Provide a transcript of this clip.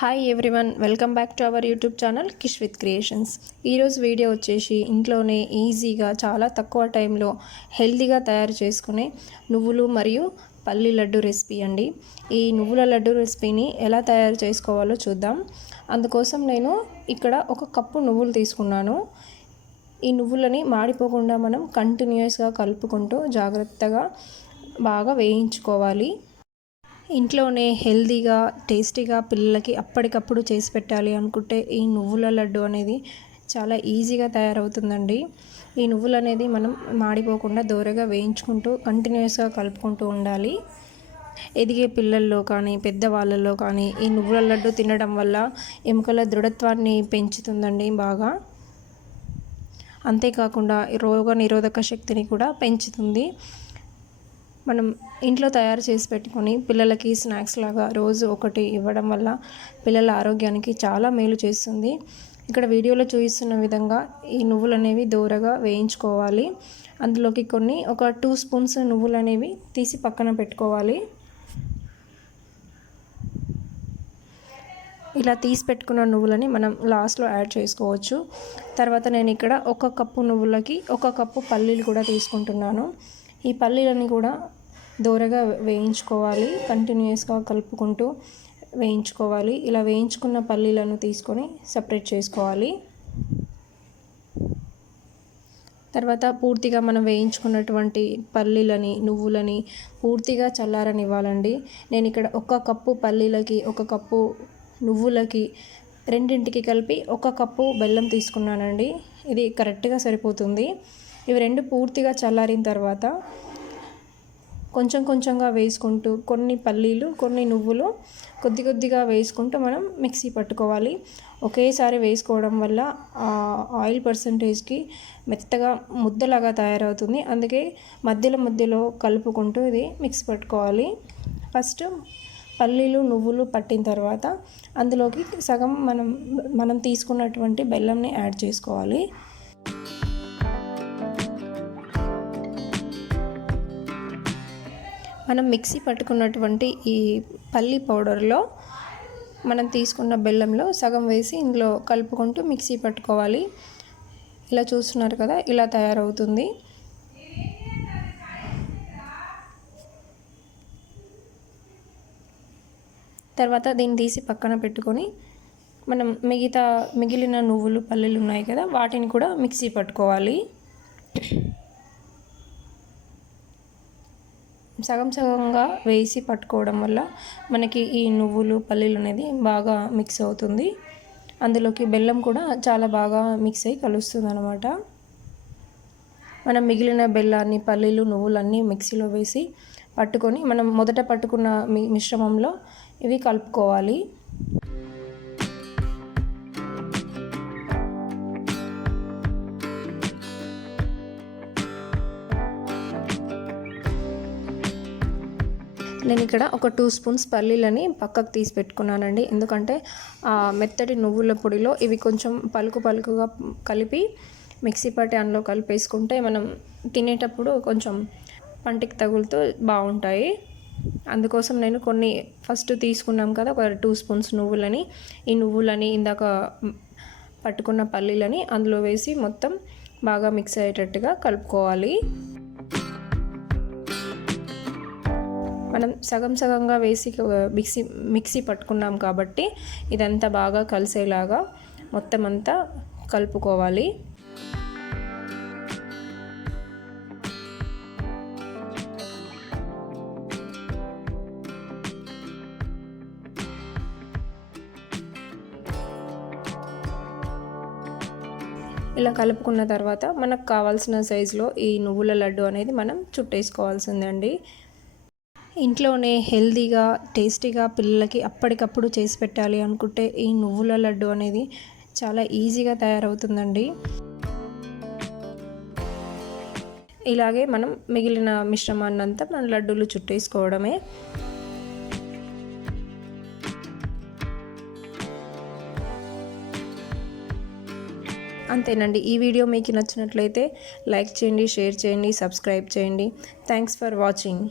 Hi everyone welcome back to our YouTube channel Kish with creations ఈరోజు video వచ్చేసి ఇంట్లోనే ఈజీగా చాలా తక్కువ టైంలో హెల్తీగా తయారు చేసుకునే నువ్వులు మరియు పల్లి లడ్డు రెసిపీ అండి. ఈ నువ్వుల లడ్డు రెసిపీని ఎలా తయారు చేసుకోవాలో చూద్దాం. అందుకోసం నేను ఇక్కడ ఒక కప్పు నువ్వులు తీసుకున్నాను. ఈ నువ్వులని మాడిపోకుండా మనం కంటిన్యూస్గా కలుపుకుంటూ జాగ్రత్తగా బాగా వేయించుకోవాలి. ఇంట్లోనే హెల్తీగా టేస్టీగా పిల్లలకి అప్పటికప్పుడు చేసి పెట్టాలి అనుకుంటే ఈ నువ్వుల లడ్డు అనేది చాలా ఈజీగా తయారవుతుందండి. ఈ నువ్వులు అనేది మనం మాడిపోకుండా దూరగా వేయించుకుంటూ కంటిన్యూస్గా కలుపుకుంటూ ఉండాలి. ఎదిగే పిల్లల్లో కానీ పెద్దవాళ్ళల్లో కానీ ఈ నువ్వుల లడ్డు తినడం వల్ల ఎముకల దృఢత్వాన్ని పెంచుతుందండి బాగా. అంతేకాకుండా రోగ నిరోధక శక్తిని కూడా పెంచుతుంది. మనం ఇంట్లో తయారు చేసి పెట్టుకొని పిల్లలకి స్నాక్స్ లాగా రోజు ఒకటి ఇవ్వడం వల్ల పిల్లల ఆరోగ్యానికి చాలా మేలు చేస్తుంది. ఇక్కడ వీడియోలో చూపిస్తున్న విధంగా ఈ నువ్వులు అనేవి దూరగా వేయించుకోవాలి. అందులోకి కొన్ని ఒక టూ స్పూన్స్ నువ్వులు అనేవి తీసి పక్కన పెట్టుకోవాలి. ఇలా తీసి పెట్టుకున్న నువ్వులని మనం లాస్ట్లో యాడ్ చేసుకోవచ్చు. తర్వాత నేను ఇక్కడ ఒక కప్పు నువ్వులకి ఒక కప్పు పల్లీలు కూడా తీసుకుంటున్నాను. ఈ పల్లీలని కూడా దూరగా వేయించుకోవాలి కంటిన్యూస్గా కలుపుకుంటూ వేయించుకోవాలి. ఇలా వేయించుకున్న పల్లీలను తీసుకొని సపరేట్ చేసుకోవాలి. తర్వాత పూర్తిగా మనం వేయించుకున్నటువంటి పల్లీలని నువ్వులని పూర్తిగా చల్లారనివ్వాలండి. నేను ఇక్కడ ఒక కప్పు పల్లీలకి ఒక కప్పు నువ్వులకి రెండింటికి కలిపి ఒక కప్పు బెల్లం తీసుకున్నానండి. ఇది కరెక్ట్గా సరిపోతుంది. ఇవి రెండు పూర్తిగా చల్లారిన తర్వాత కొంచెం కొంచెంగా వేసుకుంటూ కొన్ని పల్లీలు కొన్ని నువ్వులు కొద్ది కొద్దిగా వేసుకుంటూ మనం మిక్సీ పట్టుకోవాలి. ఒకేసారి వేసుకోవడం వల్ల ఆయిల్ పర్సంటేజ్కి మెత్తగా ముద్దలాగా తయారవుతుంది. అందుకే మధ్యలో మధ్యలో కలుపుకుంటూ ఇది మిక్సీ పట్టుకోవాలి. ఫస్ట్ పల్లీలు నువ్వులు పట్టిన తర్వాత అందులోకి సగం మనం మనం తీసుకున్నటువంటి బెల్లంని యాడ్ చేసుకోవాలి. మనం మిక్సీ పట్టుకున్నటువంటి ఈ పల్లి పౌడర్లో మనం తీసుకున్న బెల్లంలో సగం వేసి ఇందులో కలుపుకుంటూ మిక్సీ పట్టుకోవాలి. ఇలా చూస్తున్నారు కదా ఇలా తయారవుతుంది. తర్వాత దీన్ని తీసి పక్కన పెట్టుకొని మనం మిగతా మిగిలిన నువ్వులు పల్లెలు ఉన్నాయి కదా వాటిని కూడా మిక్సీ పట్టుకోవాలి. సగం సగంగా వేసి పట్టుకోవడం వల్ల మనకి ఈ నువ్వులు పల్లీలు అనేది బాగా మిక్స్ అవుతుంది. అందులోకి బెల్లం కూడా చాలా బాగా మిక్స్ అయ్యి కలుస్తుంది అనమాట మనం మిగిలిన బెల్లాన్ని పల్లీలు నువ్వులన్నీ మిక్సీలో వేసి పట్టుకొని మనం మొదట పట్టుకున్న మిశ్రమంలో ఇవి కలుపుకోవాలి. నేను ఇక్కడ ఒక టూ స్పూన్స్ పల్లీలని పక్కకు తీసి పెట్టుకున్నానండి. ఎందుకంటే మెత్తటి నువ్వుల పొడిలో ఇవి కొంచెం పలుకు పలుకుగా కలిపి మిక్సీ పట్టి అందులో కలిపేసుకుంటే మనం తినేటప్పుడు కొంచెం పంటికి తగులుతూ బాగుంటాయి. అందుకోసం నేను కొన్ని ఫస్ట్ తీసుకున్నాం కదా ఒక టూ స్పూన్స్ నువ్వులని. ఈ నువ్వులని ఇందాక పట్టుకున్న పల్లీలని అందులో వేసి మొత్తం బాగా మిక్స్ అయ్యేటట్టుగా కలుపుకోవాలి. మనం సగం సగంగా వేసి మిక్సీ మిక్సీ పట్టుకున్నాం కాబట్టి ఇదంతా బాగా కలిసేలాగా మొత్తం అంతా కలుపుకోవాలి. ఇలా కలుపుకున్న తర్వాత మనకు కావాల్సిన సైజులో ఈ నువ్వుల లడ్డు అనేది మనం చుట్టేసుకోవాల్సిందండి. ఇంట్లోనే హెల్తీగా టేస్టీగా పిల్లలకి అప్పటికప్పుడు చేసి పెట్టాలి అనుకుంటే ఈ నువ్వుల లడ్డు అనేది చాలా ఈజీగా తయారవుతుందండి. ఇలాగే మనం మిగిలిన మిశ్రమాన్ని అంతా మన లడ్డూలు చుట్టేసుకోవడమే. అంతేనండి. ఈ వీడియో మీకు నచ్చినట్లయితే లైక్ చేయండి షేర్ చేయండి సబ్స్క్రైబ్ చేయండి. Thanks for watching.